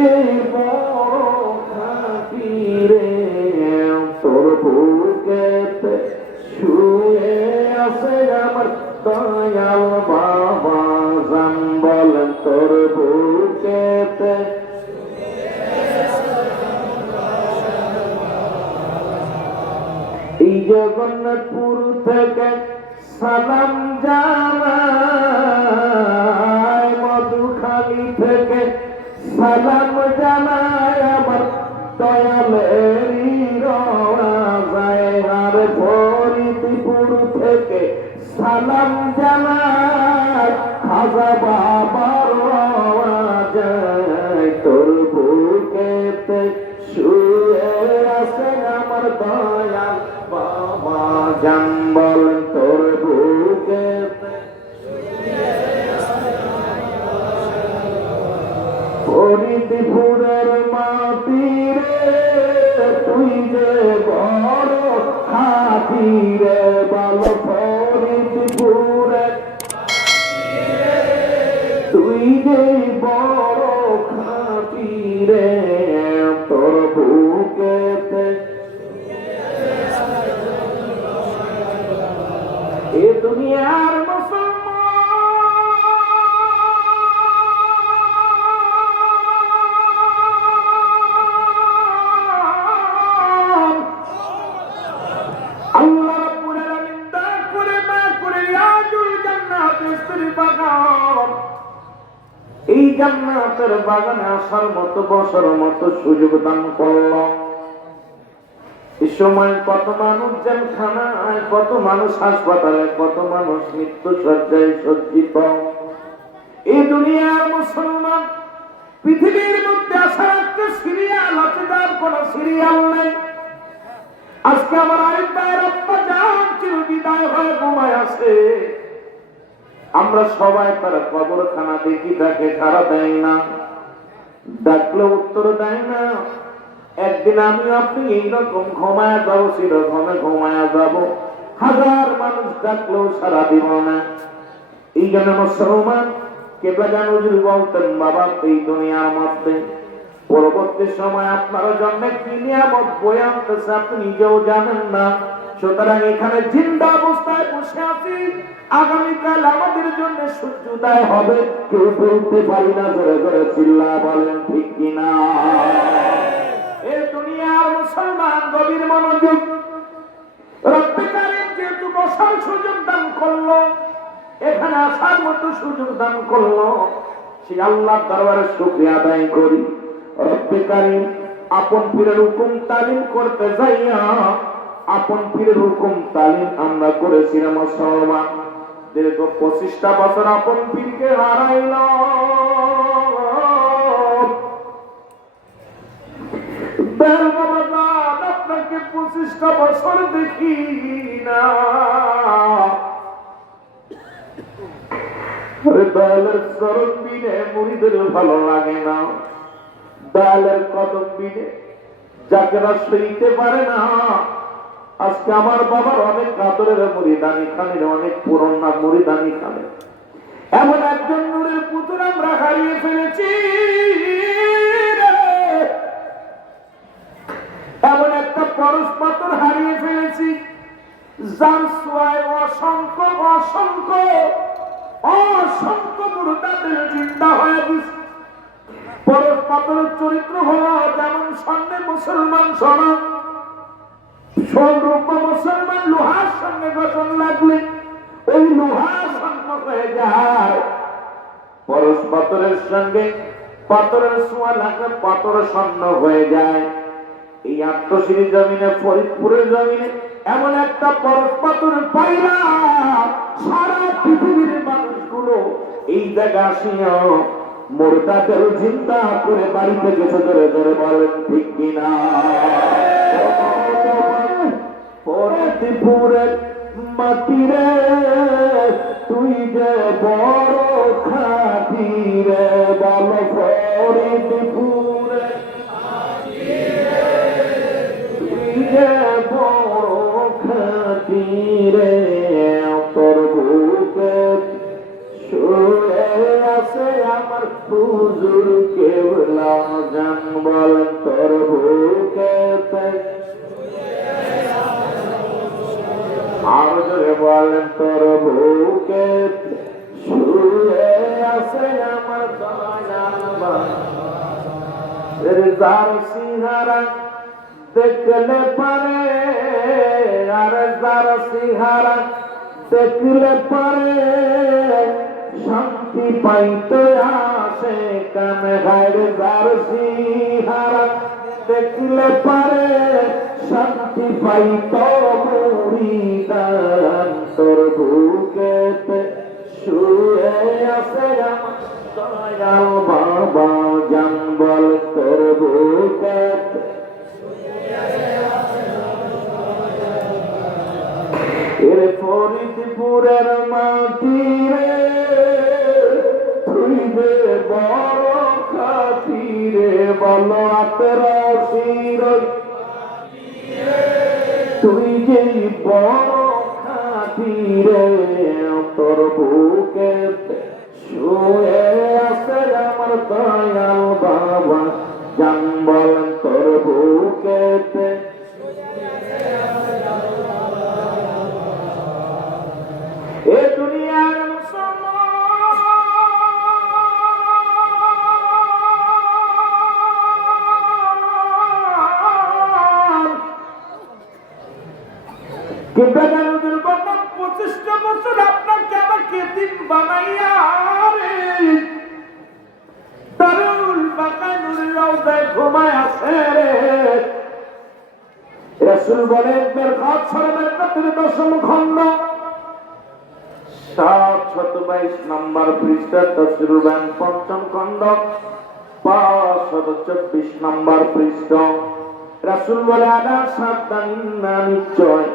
যে বড় খাঁটি রে, তোর বুকেতে শুয়ে আছে আমার দয়াল বাবা জান। বলেন তোর বুকেতে এই জগন্নাথপুর থেকে সালাম জানায়, মধুখালী থেকে সালাম জানায় আমার দয়ালেরই রওজায়। আর ফরিদপুর থেকে সালাম জানায় খাজা বাবার রওজায়। তোর বুকেতে শুয়ে আছে আমার দয়াল বাবা জান। বলেন তোর বুকেতে ফরিদপুরের মাটি রে, তুই যে বড় খাঁটি রে। বল ফরিদপুরের তুই যে বড় খাঁটি রে, তোর বুকেতে এ দুনিয়ার মুসলমান আল্লাহ রাব্বুল আলামিন দান করে মা করে রিয়াজুল জান্নাতের স্ত্রী বাগান। এই জান্নাতের বাগানে আসার মতো বসার মতো সুযোগ দান করল। এই সময় কত মানুষ জেলখানায়, কত মানুষ হাসপাতালে, কত মানুষ মৃত্যু শয্যায় সজ্জিত। এই দুনিয়ার মুসলমান পৃথিবীর মধ্যে আসার একটা সিরিয়াল আছে, যার কোন সিরিয়াল নেই। আজকে আমার আরেকবার আব্বা জান চিরবিদায় হয়ে ঘুমায় আছে। আমরা সবাই তার কবরখানা দেখি, তাকে সাড়া দেয় না, ডাকলে উত্তর দেয় না। একদিন আমি আপনি এইরকম ঘুমায়া যাবো, সেরকমে ঘুমায়া যাব। হাজার মানুষ ডাকলেও সারা দিব না। এই জন্য মুসলমান কেবলা জানুজুল বলতেন, বাবা এই দুনিয়ার মধ্যে পরবর্তী সময় আপনার জন্য কি নিয়ামত বয়ে আনতেছে আপনি নিজেও জানেন না। সুতরাং এখানে জিন্দা অবস্থায় বসে আছি, আগামীকাল আমাদের জন্য সূর্যোদয় হবে কেউ বলতে পারি না। জোরে জোরে চিল্লা বলেন ঠিক কিনা? এই দুনিয়ার মুসলমান গভীর মনোযোগ। রব্বে কারীম যেহেতু বসার সুযোগ দান করলো, এখানে আসার মতো সুযোগ দান করলো, সেই আল্লাহর দরবারে শুকরিয়া আদায় করি। রব্বে কারীম আপন পীরের হুকুম তালিম করতে যাইয়া আপন পীরের হুকুম তালিম আমরা করেছিলাম মুসলমান। দীর্ঘ 25টা বছর আপন পীরকে হারাইলাম। আপনাকে 25টা বছর দেখি না। দয়ালের চরণ বিনে মুরিদের ভালো লাগে না। দয়ালের কদম বিনে যাকেরা সইতে পারে না। আজকে আমার বাবার অনেক কাতরের মুরিদানি খানের, অনেক পুরোনা মুরিদানি খানের এমন একজন নূরের পুতুল আমরা হারিয়ে ফেলেছি। এমন একটা পরশ পাথর হারিয়ে ফেলেছি, যার ছোঁয়ায় অসংখ্য অসংখ্য অসংখ্য মুর্দাদের জিন্দা হয়ে গেছে। পরশ পাথরের চরিত্র হলো যেমন স্বর্ণে মুসলমান সোনা, স্বর্ণরূপ মুসলমান লোহার সঙ্গে গঠন লাগলে ওই লোহা স্বর্ণ হয়ে যায়। পরশ পাথরের সঙ্গে পাথরের ছোঁয়া লাগলে পাথর স্বর্ণ হয়ে যায়। এই আত্মশ্রী জমিনে, ফরিদপুরের জমিনে এমন একটা পরশ পাথর পাইলাম, সারা পৃথিবীর মানুষগুলো এই জায়গা আসিয়া মুর্দাদের জিন্দা করে বাড়িতে গেছে। ধরে ধরে বলেন ঠিক কিনা? ফরিদপুরের মাটি রে, তুই যে বড় খাঁটি রে। বল ফরিদপুরের তুই যে বড় খাঁটি রে, তোর বুকে শুয়ে আছে আমার হুজুর কেবলা। বলেন তোর বুকেতে, আর জোরে বলেন তোর বুকেতে শুয়ে আছে আমার দয়াল যার সিংহারা দেখলে পারে, আর যার সিংহারা দেখলে পারে শান্তি পাইতে আসে কানে গায়ে, যার সিংহারা দেখলে পারে শান্তি পাইত মুরিদান তোর বুকেতে শুয়ে আছে আমার দয়াল বাবা জান বল তোর বুকেতে এর ফরিদপুরের মাটি রে তুই যে বড় খাতিরে বল আতের শির তুই যে বড় খাতিরে তোর বুকেতে শুয়ে আছে আমার দয়াল বাবা জান বলেন তোর বুকেতে এ দুনিয়ার মুসলমান কিংবা জানুদের কথা 25টা বছর আপনাকে আমাকে দিন বানাইয়া রে দারুল বাকানুর রওজায় ঘুমায় আছে রে রাসূল বলেন মেরকাত শরীফের 10ম খণ্ড 722 নম্বর পৃষ্ঠা তাফসীরুল বায়ান 5ম খণ্ড 524 নম্বর পৃষ্ঠা রাসূল বলে আদা সাবধান না নিশ্চয়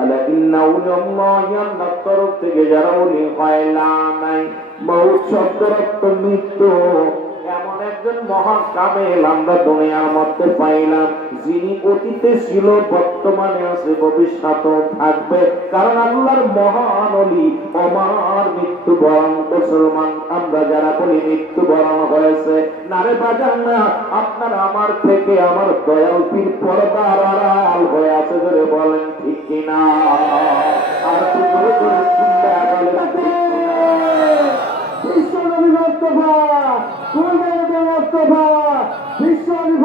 আলা ইন্না উল্লাহি আল্লাহর তরফ থেকে যারা উনি হয়লা নাই মৌত শব্দের অর্থ মৃত্যু এমন একজন মহান কামেল আমরা দুনিয়ার মধ্যে পাইলাম যিনি অতীতে ছিল বর্তমানে আছে ভবিষ্যতেও থাকবে কারণ আল্লাহর মহান ওলি আমার মৃত্যুবরণ মুসলমান আমরা যারা বলি মৃত্যুবরণ হয়েছে নারে বাজান না আপনার আমার থেকে আমার দয়াল পীর পর্দার আড়াল হয়ে আছে ধরে বলেন ঠিক কিনা আর তুমি করে চিন্তা বলেন বিশ্বনবী মুস্তাফা কোন মুস্তাফা বিশ্বনবী